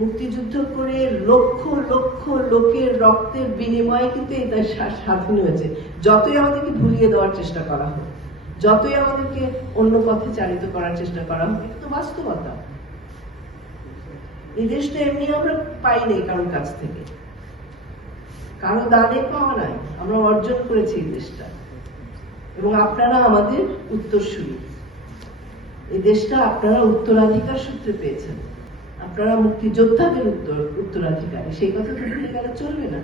মুক্তিযুদ্ধ করে লক্ষ লক্ষ লোকের রক্তের বিনিময়ে কিন্তু এই দেশ স্বাধীন হয়েছে। যতই আমাদেরকে ভুলিয়ে দেওয়ার চেষ্টা করা হোক, যতই আমাদেরকে অন্য পথে চালিত করার চেষ্টা করা হোক, এটা তো বাস্তবতা। এই দেশটা এমনি আমরা পাই নাই কারোর কাছ থেকে, কারো দানে পাওয়া নাই, আমরা অর্জন করেছি এই দেশটা। এবং আপনারা আমাদের উত্তরসূরি। এই দেশটা আপনারা উত্তরাধিকার সূত্রে পেয়েছেন, আপনারা মুক্তিযোদ্ধাদের উত্তরাধিকারী। সেই কথা তো ভুলে গেলে চলবে না।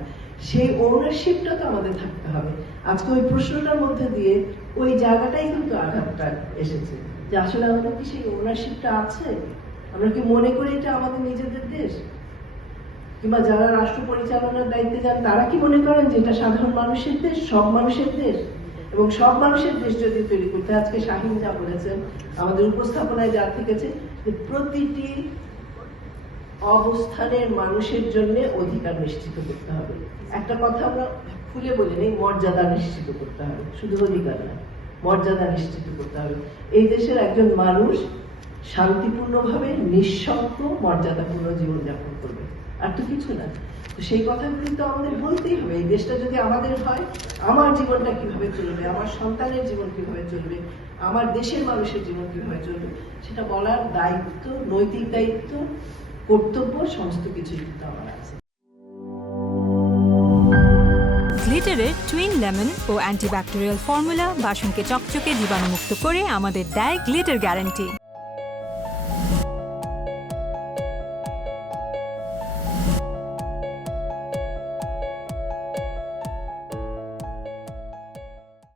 সেই ওনারশিপটা তো আমাদের থাকতে হবে। আজকে ওই প্রশ্নটার মধ্যে দিয়ে ওই জায়গাটাই কিন্তু আঘাতটা এসেছে, যে আসলে আমাদের কি সেই ওনারশিপটা আছে? আমরা কি মনে করি এটা আমাদের নিজেদের দেশ? কিংবা যারা রাষ্ট্র পরিচালনার দায়িত্বে যান তারা কি মনে করেন যে এটা সাধারণ মানুষের দেশ, সব মানুষের দেশ? এবং সব মানুষের দেশ যদি তৈরি করতে, আজকে শাহীন যা বলেছেন, আমাদের উপস্থাপনায় যা থেকেছে, যে প্রতিটি অবস্থানের মানুষের জন্য অধিকার নিশ্চিত করতে হবে। একটা কথা আমরা খুলে বলি নেই, মর্যাদা নিশ্চিত করতে হবে, শুধু অধিকার না, মর্যাদা নিশ্চিত করতে হবে। এই দেশের একজন মানুষ শান্তিপূর্ণভাবে নিঃশঙ্ক মর্যাদাপূর্ণ জীবনযাপন করবে, আর তো কিছু না। তো সেই কথাগুলি তো আমাদের বলতেই হবে। এই দেশটা যদি আমাদের হয়, আমার জীবনটা কিভাবে চলবে, আমার সন্তানের জীবন কিভাবে চলবে, আমার দেশের মানুষের জীবন কিভাবে চলবে, সেটা বলার দায়িত্ব, নৈতিক দায়িত্ব, কর্তব্য, সমস্ত কিছুই কিন্তু আমার আছে। গ্লিটারের টুইন লেমন ও অ্যান্টিব্যাকটেরিয়াল ফর্মুলা বাসনকে চকচকে জীবাণুমুক্ত করে আমাদের দেয় গ্লিটার গ্যারান্টি।